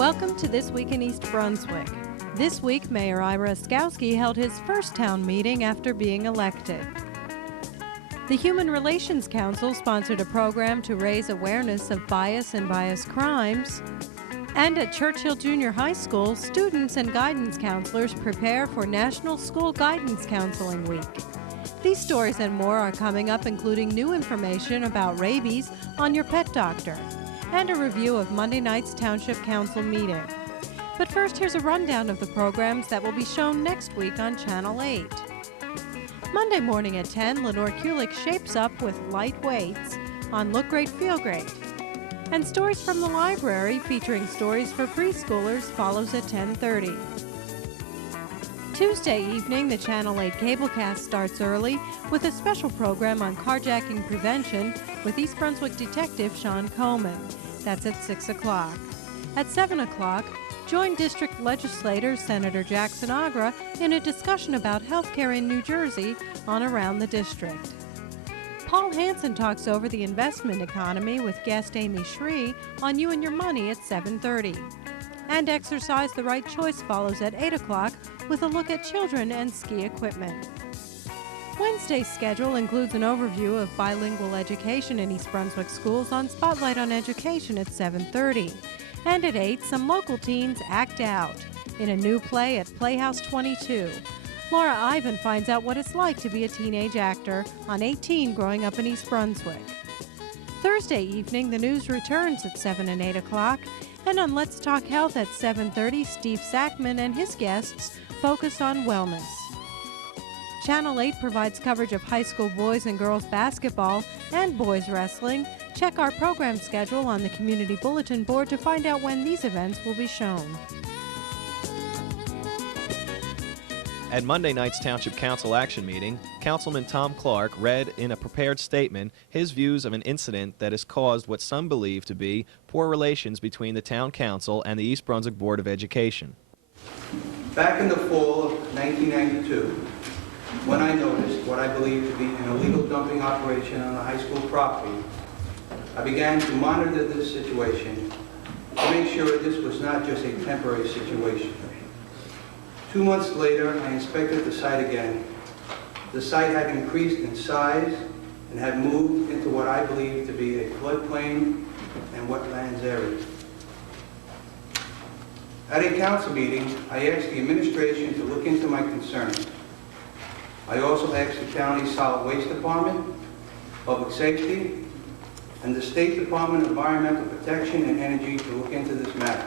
Welcome to This Week in East Brunswick. This week, Mayor Ira Oskowski held his first town meeting after being elected. The Human Relations Council sponsored a program to raise awareness of bias and bias crimes. And at Churchill Junior High School, students and guidance counselors prepare for National School Guidance Counseling Week. These stories and more are coming up, including new information about rabies on your pet doctor, and a review of Monday night's Township Council meeting. But first, here's a rundown of the programs that will be shown next week on Channel 8. Monday morning at 10, Lenore Kulik shapes up with light weights on Look Great, Feel Great. And Stories from the Library, featuring stories for preschoolers, follows at 10:30. Tuesday evening, the Channel 8 cablecast starts early with a special program on carjacking prevention with East Brunswick Detective Sean Coleman. That's at 6 o'clock. At 7 o'clock, join District Legislator Senator Jack Sinagra in a discussion about health care in New Jersey on Around the District. Paul Hansen talks over the investment economy with guest Amy Shree on You and Your Money at 7:30. And Exercise the Right Choice follows at 8 o'clock with a look at children and ski equipment. Wednesday's schedule includes an overview of bilingual education in East Brunswick schools on Spotlight on Education at 7:30. And at 8, some local teens act out in a new play at Playhouse 22. Laura Ivan finds out what it's like to be a teenage actor on 18 growing up in East Brunswick. Thursday evening, the news returns at 7 and 8 o'clock. And on Let's Talk Health at 7:30, Steve Sackman and his guests focus on wellness. Channel 8 provides coverage of high school boys and girls basketball and boys wrestling. Check our program schedule on the Community Bulletin Board to find out when these events will be shown. At Monday night's Township Council action meeting, Councilman Tom Clark read in a prepared statement his views of an incident that has caused what some believe to be poor relations between the Town Council and the East Brunswick Board of Education. Back in the fall of 1992, when I noticed what I believed to be an illegal dumping operation on the high school property, I began to monitor this situation to make sure this was not just a temporary situation. 2 months later, I inspected the site again. The site had increased in size and had moved into what I believe to be a floodplain and wetlands area. At a council meeting, I asked the administration to look into my concerns. I also asked the county solid waste department, public safety, and the State Department of Environmental Protection and Energy to look into this matter.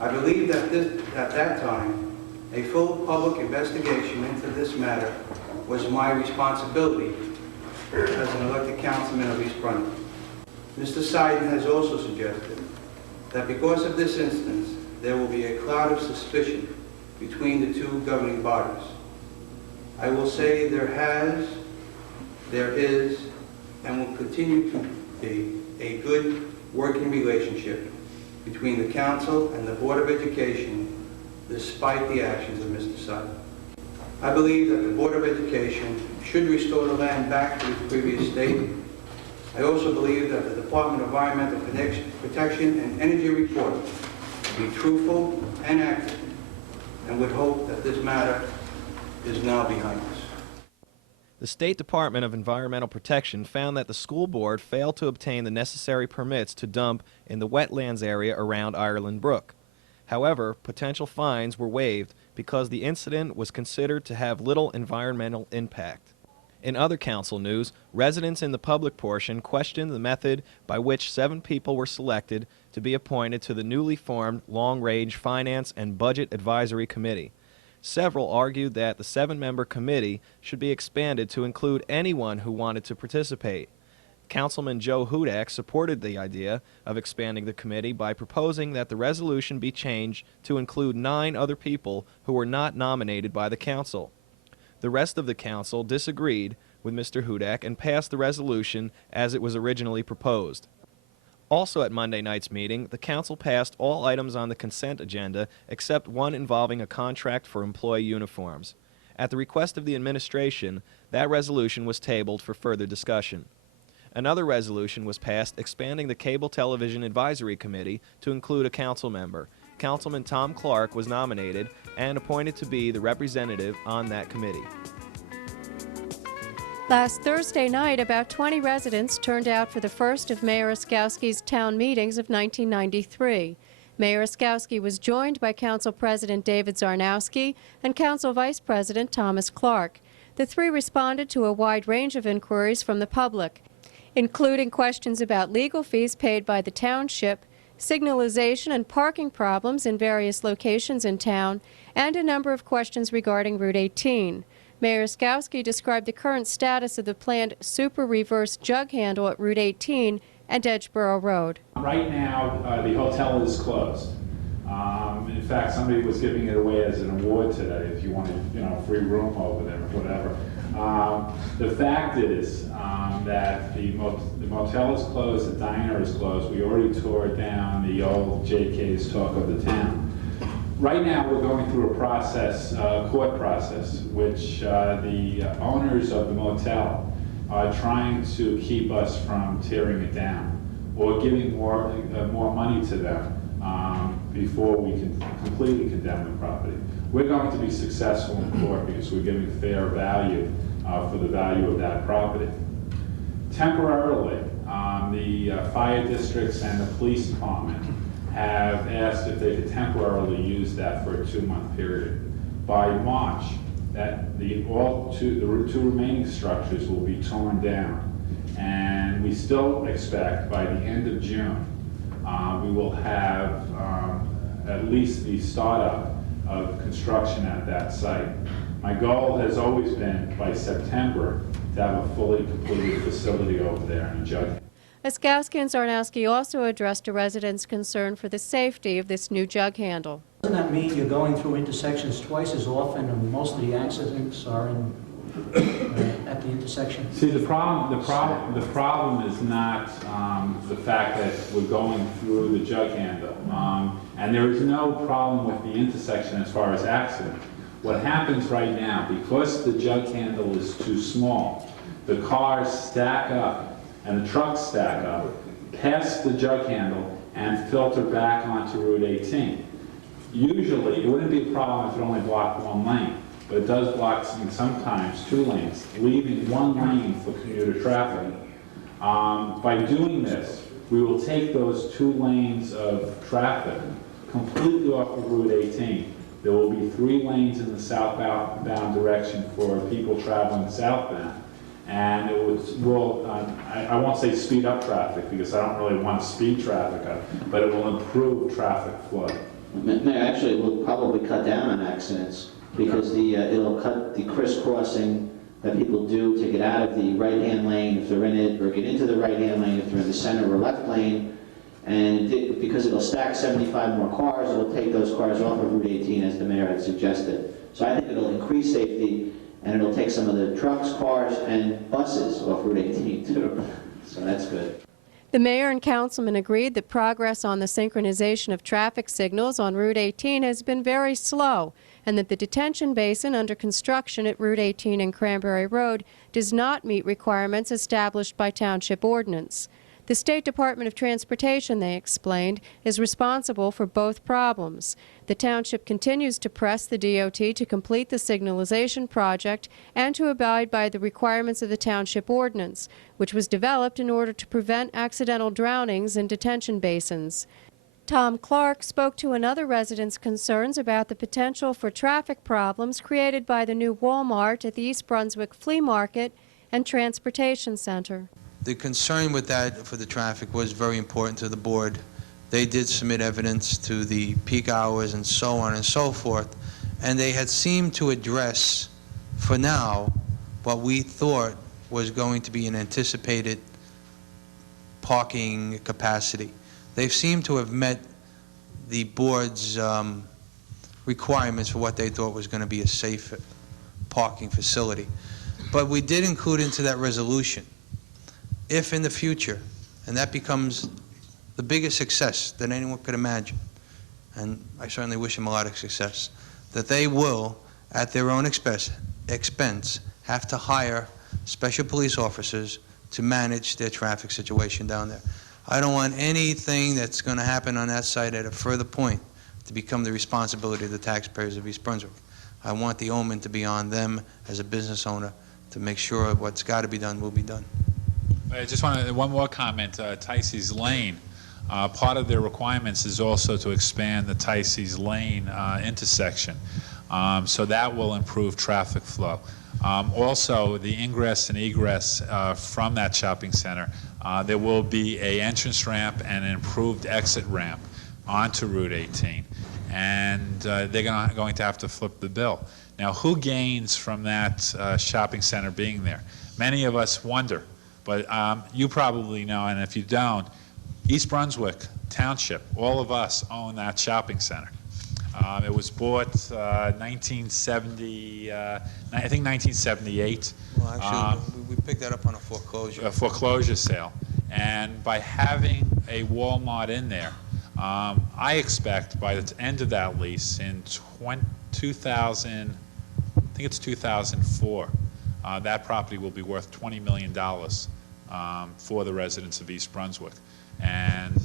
I believe that at that time, a full public investigation into this matter was my responsibility as an elected councilman of East Brunswick. Mr. Seiden has also suggested that because of this instance, there will be a cloud of suspicion between the two governing bodies. I will say there is, and will continue to be a good working relationship between the Council and the Board of Education despite the actions of Mr. Seiden. I believe that the Board of Education should restore the land back to its previous state. I also believe that the Department of Environmental Protection and Energy report be truthful and accurate, and would hope that this matter is now behind us. The State Department of Environmental Protection found that the school board failed to obtain the necessary permits to dump in the wetlands area around Ireland Brook. However, potential fines were waived because the incident was considered to have little environmental impact. In other council news, residents in the public portion questioned the method by which 7 people were selected to be appointed to the newly formed Long-Range Finance and Budget Advisory Committee. Several argued that the 7-member committee should be expanded to include anyone who wanted to participate. Councilman Joe Hudak supported the idea of expanding the committee by proposing that the resolution be changed to include 9 other people who were not nominated by the council. The rest of the council disagreed with Mr. Hudak and passed the resolution as it was originally proposed. Also at Monday night's meeting, the council passed all items on the consent agenda except one involving a contract for employee uniforms. At the request of the administration, that resolution was tabled for further discussion. Another resolution was passed expanding the Cable Television Advisory Committee to include a council member. Councilman Tom Clark was nominated and appointed to be the representative on that committee. Last Thursday night, about 20 residents turned out for the first of Mayor Oskowski's town meetings of 1993. Mayor Oskowski was joined by Council President David Zarnowski and Council Vice President Thomas Clark. The three responded to a wide range of inquiries from the public, including questions about legal fees paid by the township, signalization and parking problems in various locations in town, and a number of questions regarding Route 18. Mayor Oskowski described the current status of the planned super reverse jug handle at Route 18 and Edgeboro Road. Right now, the hotel is closed. In fact, somebody was giving it away as an award today if you wanted, free room over there or whatever. The fact is that the motel is closed, the diner is closed. We already tore down the old JK's Talk of the Town. Right now, we're going through a process, court process, which the owners of the motel are trying to keep us from tearing it down or giving more money to them before we can completely condemn the property. We're going to be successful in court because we're giving fair value for the value of that property. Temporarily, the fire districts and the police department have asked if they could temporarily use that for a 2-month period. By March, the two remaining structures will be torn down, and we still expect by the end of June we will have at least the startup of construction at that site. My goal has always been by September to have a fully completed facility over there in Jug. Oskowski and Zarnowski also addressed a resident's concern for the safety of this new jug handle. Doesn't that mean you're going through intersections twice as often and most of the accidents are in, at the intersection? See, the problem is not the fact that we're going through the jug handle. And there is no problem with the intersection as far as accident. What happens right now, because the jug handle is too small, the cars stack up and the trucks stack up, past the jug handle, and filter back onto Route 18. Usually, it wouldn't be a problem if it only blocked one lane, but it does block sometimes 2 lanes, leaving 1 lane for commuter traffic. By doing this, we will take those 2 lanes of traffic completely off of Route 18. There will be 3 lanes in the southbound direction for people traveling southbound. And it will, I won't say speed up traffic because I don't really want to speed traffic up, but it will improve traffic flow. Mayor, actually, it will probably cut down on accidents because it'll cut the crisscrossing that people do to get out of the right-hand lane if they're in it, or get into the right-hand lane if they're in the center or left lane. And because it'll stack 75 more cars, it'll take those cars off of Route 18 as the mayor had suggested. So I think it'll increase safety, and it'll take some of the trucks, cars, and buses off Route 18 too. So that's good. The mayor and councilman agreed that progress on the synchronization of traffic signals on Route 18 has been very slow, and that the detention basin under construction at Route 18 and Cranberry Road does not meet requirements established by township ordinance. The State Department of Transportation, they explained, is responsible for both problems. The township continues to press the DOT to complete the signalization project and to abide by the requirements of the township ordinance, which was developed in order to prevent accidental drownings in detention basins. Tom Clark spoke to another resident's concerns about the potential for traffic problems created by the new Walmart at the East Brunswick Flea Market and Transportation Center. The concern with that for the traffic was very important to the board. They did submit evidence to the peak hours and so on and so forth, and they had seemed to address, for now, what we thought was going to be an anticipated parking capacity. They've seemed to have met the board's requirements for what they thought was going to be a safe parking facility. But we did include into that resolution, if in the future, and that becomes the biggest success that anyone could imagine, and I certainly wish them a lot of success, that they will, at their own expense, have to hire special police officers to manage their traffic situation down there. I don't want anything that's going to happen on that site at a further point to become the responsibility of the taxpayers of East Brunswick. I want the omen to be on them as a business owner to make sure what's got to be done will be done. I just want one more comment. Ticey's Lane, part of their requirements is also to expand the Ticey's Lane intersection. So that will improve traffic flow. Also, the ingress and egress from that shopping center, there will be an entrance ramp and an improved exit ramp onto Route 18. And they're going to have to flip the bill. Now, who gains from that shopping center being there? Many of us wonder, but you probably know, and if you don't, East Brunswick Township, all of us own that shopping center. It was bought 1970, I think 1978. Well, actually, we picked that up on a foreclosure. A foreclosure sale. And by having a Walmart in there, I expect by the end of that lease in 2000, I think it's 2004, that property will be worth $20 million for the residents of East Brunswick. And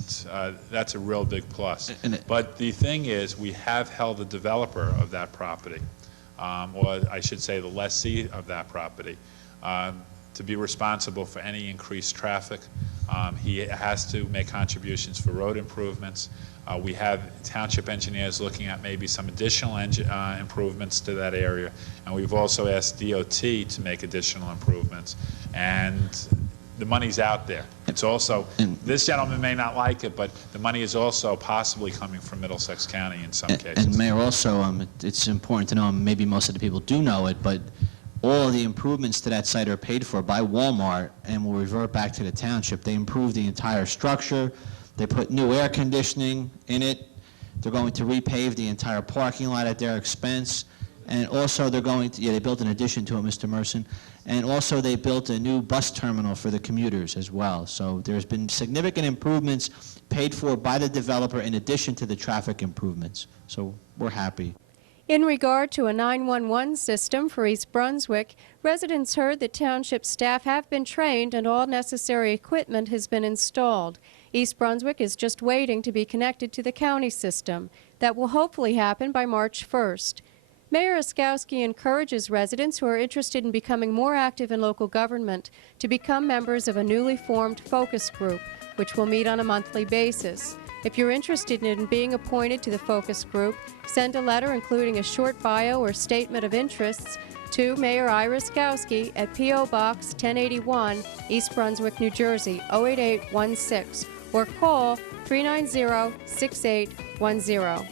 that's a real big plus. But the thing is, we have held the developer of that property, or I should say the lessee of that property, to be responsible for any increased traffic. He has to make contributions for road improvements. We have township engineers looking at maybe some additional improvements to that area, and we've also asked DOT to make additional improvements. And the money's out there. It's also, this gentleman may not like it, but the money is also possibly coming from Middlesex County in some cases. And Mayor, also, it's important to know, maybe most of the people do know it, but all of the improvements to that site are paid for by Walmart and will revert back to the township. They improved the entire structure. They put new air conditioning in it. They're going to repave the entire parking lot at their expense. And also they're going to, they built an addition to it, Mr. Merson. And also they built a new bus terminal for the commuters as well. So there's been significant improvements paid for by the developer in addition to the traffic improvements. So we're happy. In regard to a 911 system for East Brunswick, residents heard that township staff have been trained and all necessary equipment has been installed. East Brunswick is just waiting to be connected to the county system. That will hopefully happen by March 1st. Mayor Oskowski encourages residents who are interested in becoming more active in local government to become members of a newly formed focus group, which will meet on a monthly basis. If you're interested in being appointed to the focus group, send a letter including a short bio or statement of interests to Mayor Ira Oskowski at P.O. Box 1081, East Brunswick, New Jersey, 08816, or call 390-6810.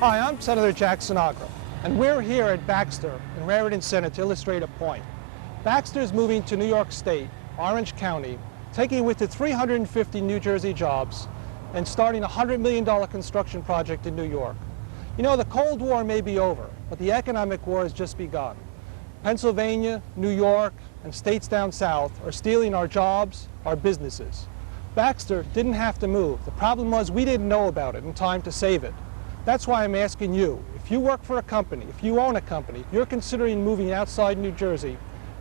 Hi, I'm Senator Jack Sinagra, and we're here at Baxter in Raritan Center to illustrate a point. Baxter is moving to New York State, Orange County, taking with it 350 New Jersey jobs and starting a $100 million construction project in New York. You know, the Cold War may be over, but the economic war has just begun. Pennsylvania, New York, and states down south are stealing our jobs, our businesses. Baxter didn't have to move. The problem was we didn't know about it in time to save it. That's why I'm asking you, if you work for a company, if you own a company, if you're considering moving outside New Jersey,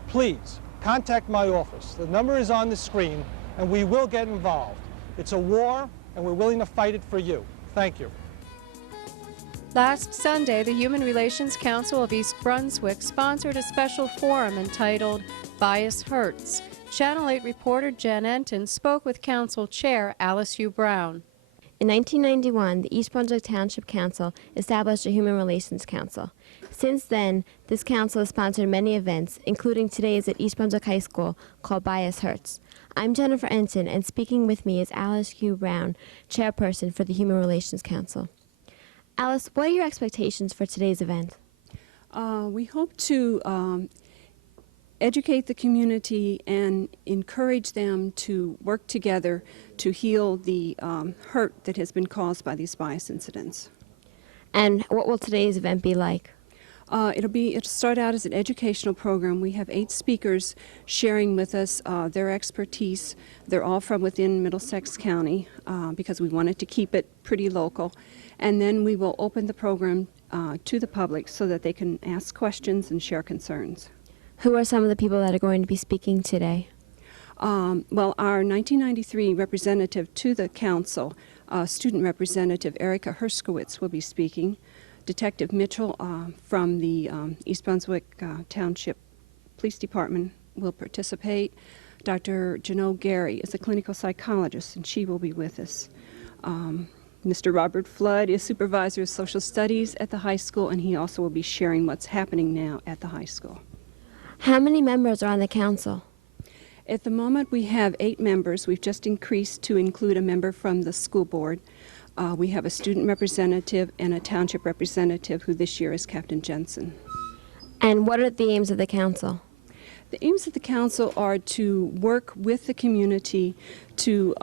please contact my office. The number is on the screen, and we will get involved. It's a war, and we're willing to fight it for you. Thank you. Last Sunday, the Human Relations Council of East Brunswick sponsored a special forum entitled Bias Hurts. Channel 8 reporter Jen Enton spoke with Council Chair Alice Hugh Brown. In 1991, the East Brunswick Township Council established a Human Relations Council. Since then, this council has sponsored many events, including today's at East Brunswick High School, called Bias Hurts. I'm Jennifer Ensign, and speaking with me is Alice Hugh Brown, chairperson for the Human Relations Council. Alice, what are your expectations for today's event? We hope to educate the community and encourage them to work together to heal the hurt that has been caused by these bias incidents. And what will today's event be like? It'll start out as an educational program. We have 8 speakers sharing with us their expertise. They're all from within Middlesex County because we wanted to keep it pretty local. And then we will open the program to the public so that they can ask questions and share concerns. Who are some of the people that are going to be speaking today? Well, our 1993 representative to the council, student representative Erica Herskowitz, will be speaking. Detective Mitchell from the East Brunswick Township Police Department will participate. Dr. Janelle Gary is a clinical psychologist, and she will be with us. Mr. Robert Flood is supervisor of social studies at the high school, and he also will be sharing what's happening now at the high school. How many members are on the council? At the moment, we have 8 members. We've just increased to include a member from the school board. We have a student representative and a township representative, who this year is Captain Jensen. And what are the aims of the council? The aims of the council are to work with the community to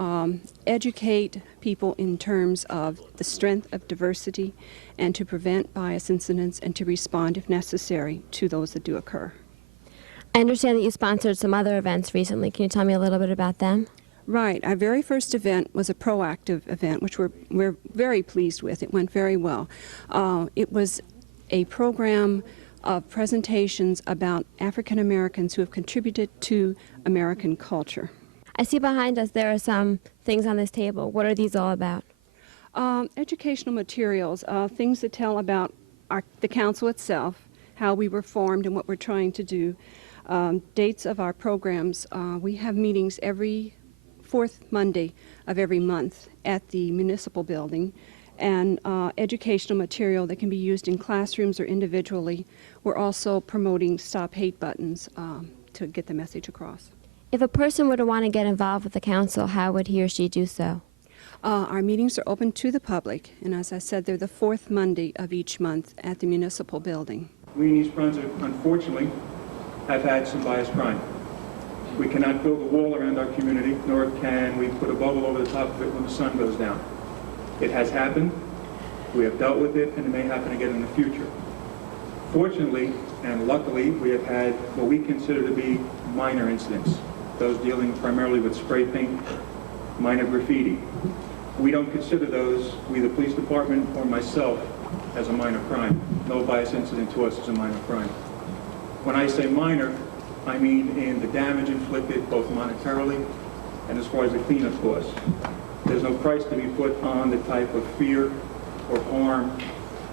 educate people in terms of the strength of diversity and to prevent bias incidents and to respond, if necessary, to those that do occur. I understand that you sponsored some other events recently. Can you tell me a little bit about them? Right. Our very first event was a proactive event, which we're very pleased with. It went very well. It was a program of presentations about African Americans who have contributed to American culture. I see behind us there are some things on this table. What are these all about? Educational materials, things that tell about the council itself, how we were formed and what we're trying to do, dates of our programs. We have meetings every 4th Monday of every month at the municipal building, and educational material that can be used in classrooms or individually. We're also promoting Stop Hate buttons to get the message across. If a person were to want to get involved with the council, how would he or she do so? Our meetings are open to the public, and as I said, they're the 4th Monday of each month at the municipal building. We in East Brunswick, unfortunately, have had some biased crime. We cannot build a wall around our community, nor can we put a bubble over the top of it when the sun goes down. It has happened, we have dealt with it, and it may happen again in the future. Fortunately, and luckily, we have had what we consider to be minor incidents, those dealing primarily with spray paint, minor graffiti. We don't consider those, we the police department or myself, as a minor crime. No bias incident to us is a minor crime. When I say minor, I mean in the damage inflicted both monetarily and as far as the cleanup costs. There's no price to be put on the type of fear or harm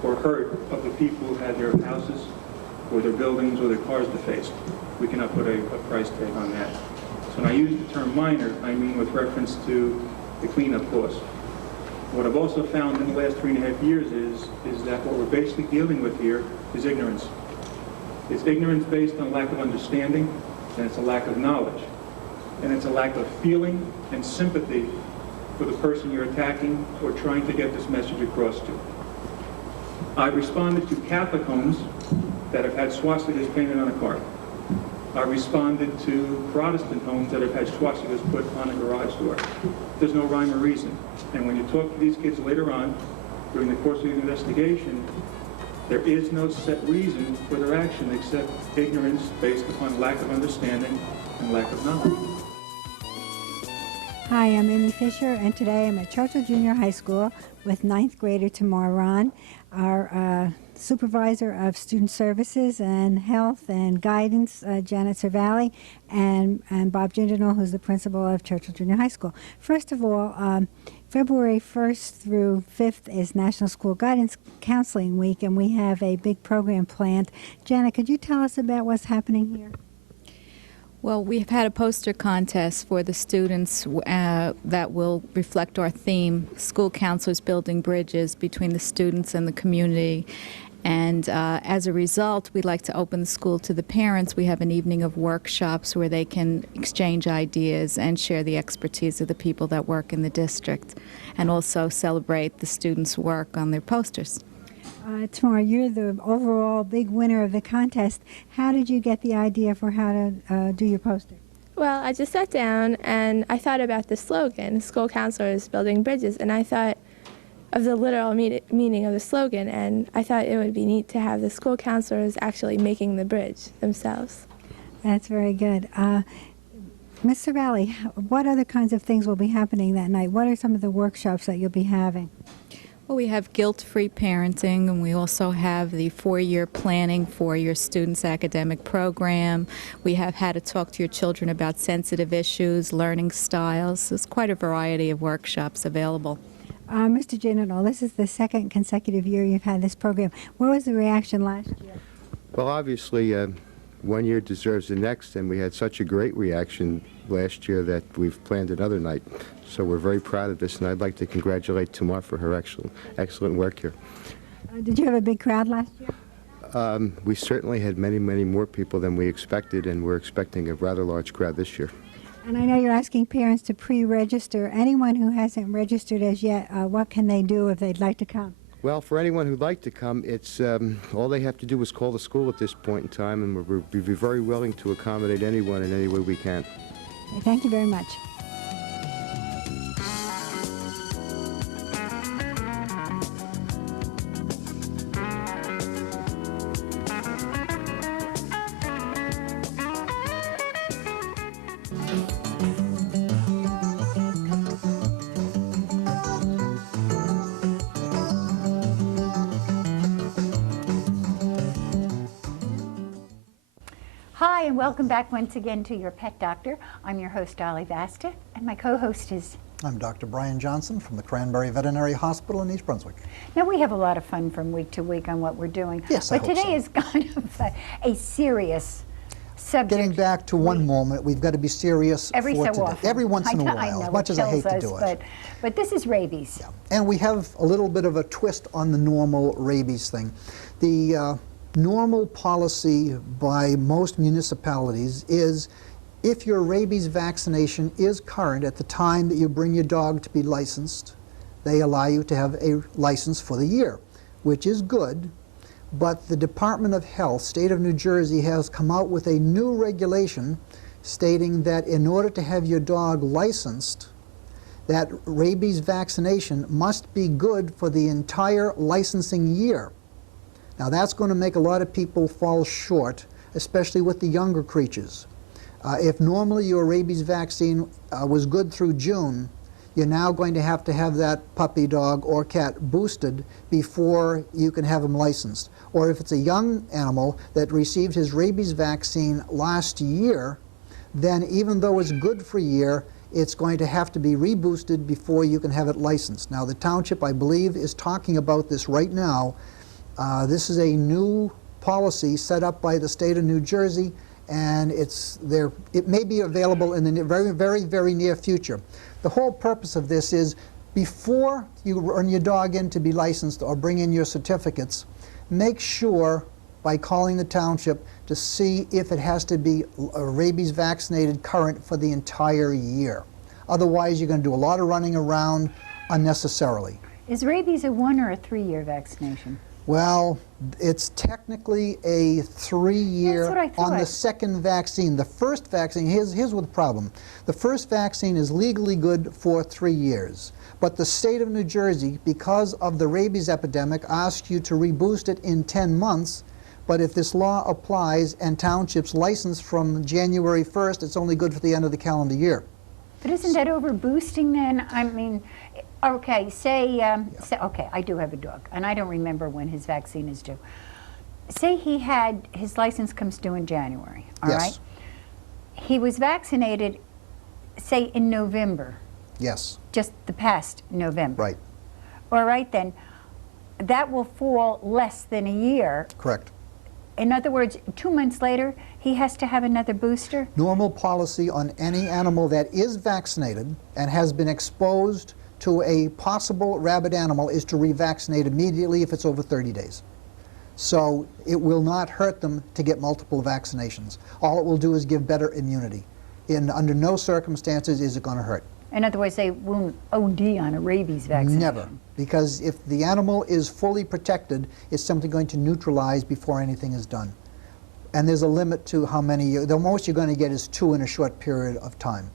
or hurt of the people who had their houses or their buildings or their cars defaced. We cannot put a price tag on that. So when I use the term minor, I mean with reference to the cleanup costs. What I've also found in the last 3.5 years is that what we're basically dealing with here is ignorance. It's ignorance based on lack of understanding, and it's a lack of knowledge. And it's a lack of feeling and sympathy for the person you're attacking or trying to get this message across to. I've responded to Catholic homes that have had swastikas painted on a car. I've responded to Protestant homes that have had swastikas put on a garage door. There's no rhyme or reason. And when you talk to these kids later on, during the course of the investigation, there is no set reason for their action except ignorance based upon lack of understanding and lack of knowledge. Hi, I'm Amy Fisher, and today I'm at Churchill Junior High School with 9th grader Tamar Ron, our supervisor of student services and health and guidance, Janet Cervalli, and Bob Gindenal, who's the principal of Churchill Junior High School. First of all, February 1st through 5th is National School Guidance Counseling Week, and we have a big program planned. Janet, could you tell us about what's happening here? Well, we've had a poster contest for the students that will reflect our theme, School Counselors Building Bridges Between the Students and the Community. And as a result, we'd like to open the school to the parents. We have an evening of workshops where they can exchange ideas and share the expertise of the people that work in the district, and also celebrate the students' work on their posters. Tamar, you're the overall big winner of the contest. How did you get the idea for how to do your poster? Well, I just sat down and I thought about the slogan, School Counselors Building Bridges, and I thought of the literal meaning of the slogan, and I thought it would be neat to have the school counselors actually making the bridge themselves. That's very good. Ms. Cervalli, what other kinds of things will be happening that night? What are some of the workshops that you'll be having? Well, we have guilt-free parenting, and we also have the 4-year planning for your students' academic program. We have how to talk to your children about sensitive issues, learning styles. There's quite a variety of workshops available. Mr. General, this is the second consecutive year you've had this program. What was the reaction last year? Well, obviously, one year deserves the next, and we had such a great reaction last year that we've planned another night. So we're very proud of this, and I'd like to congratulate Tamar for her excellent work here. Did you have a big crowd last year? We certainly had many, many more people than we expected, and we're expecting a rather large crowd this year. And I know you're asking parents to pre-register. Anyone who hasn't registered as yet, what can they do if they'd like to come? Well, for anyone who'd like to come, it's all they have to do is call the school at this point in time, and we'll be very willing to accommodate anyone in any way we can. Thank you very much. Hi, and welcome back once again to Your Pet Doctor. I'm your host, Dolly Vasta, and my co-host is... I'm Dr. Brian Johnson from the Cranberry Veterinary Hospital in East Brunswick. Now, we have a lot of fun from week to week on what we're doing. Yes, but I hope today so. is kind of a serious subject. Getting back to one moment, we've got to be serious Every for so today. often. Every once in a while, I know, as much it as I hate kills to do us, it. But this is rabies. Yeah. And we have a little bit of a twist on the normal rabies thing. The normal policy by most municipalities is if your rabies vaccination is current at the time that you bring your dog to be licensed, they allow you to have a license for the year, which is good. But the Department of Health, State of New Jersey, has come out with a new regulation stating that in order to have your dog licensed, that rabies vaccination must be good for the entire licensing year. Now that's going to make a lot of people fall short, especially with the younger creatures. If normally your rabies vaccine was good through June, you're now going to have that puppy dog or cat boosted before you can have him licensed. Or if it's a young animal that received his rabies vaccine last year, then even though it's good for a year, it's going to have to be reboosted before you can have it licensed. Now the township, I believe, is talking about this right now. This is a new policy set up by the state of New Jersey, and it may be available in the very, very, very near future. The whole purpose of this is before you run your dog in to be licensed or bring in your certificates, make sure by calling the township to see if it has to be rabies vaccinated current for the entire year. Otherwise, you're going to do a lot of running around unnecessarily. Is rabies a 1 or a 3-year vaccination? Well, it's technically a 3-year on the second vaccine. The first vaccine, here's what the problem. The first vaccine is legally good for 3 years. But the state of New Jersey, because of the rabies epidemic, asked you to reboost it in 10 months. But if this law applies and townships license from January 1st, it's only good for the end of the calendar year. But isn't that overboosting then? I mean, okay, say, okay, I do have a dog, and I don't remember when his vaccine is due. Say his license comes due in January, all right? He was vaccinated, say, in November. Yes. Just the past November. Right. All right, then, that will fall less than a year. Correct. In other words, 2 months later, he has to have another booster? Normal policy on any animal that is vaccinated and has been exposed to a possible rabid animal is to revaccinate immediately if it's over 30 days. So it will not hurt them to get multiple vaccinations. All it will do is give better immunity. Under no circumstances is it going to hurt. In other words, they won't OD on a rabies vaccination? Never, because if the animal is fully protected, it's simply going to neutralize before anything is done. And there's a limit to how many, the most you're going to get is 2 in a short period of time.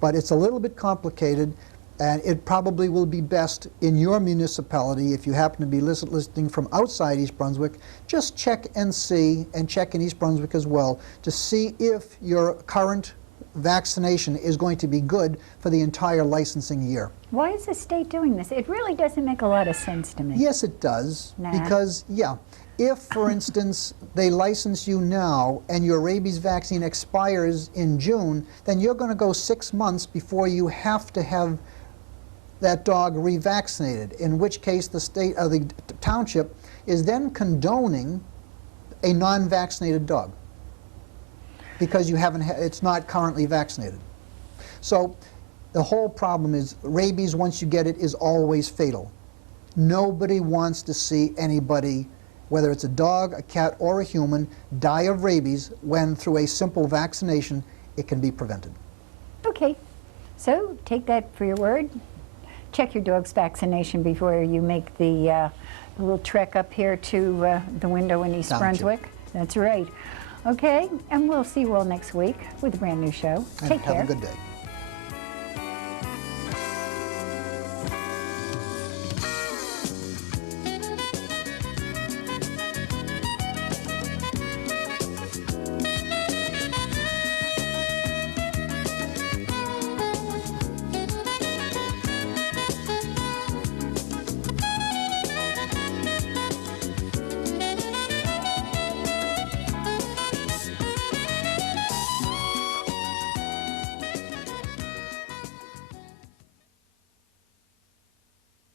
But it's a little bit complicated, and it probably will be best in your municipality, if you happen to be listening from outside East Brunswick, just check and see, and check in East Brunswick as well, to see if your current vaccination is going to be good for the entire licensing year. Why is the state doing this? It really doesn't make a lot of sense to me. Yes, it does. Nah. Because, yeah, if, for instance, they license you now and your rabies vaccine expires in June, then you're going to go 6 months before you have to have that dog revaccinated, in which case the state or the township is then condoning a non-vaccinated dog because you haven't it's not currently vaccinated. So the whole problem is rabies, once you get it, is always fatal. Nobody wants to see anybody, whether it's a dog, a cat, or a human, die of rabies when through a simple vaccination it can be prevented. Okay, so take that for your word. Check your dog's vaccination before you make the little trek up here to the window in East Brunswick. That's right. Okay, and we'll see you all next week with a brand new show. And Take care. have a good day.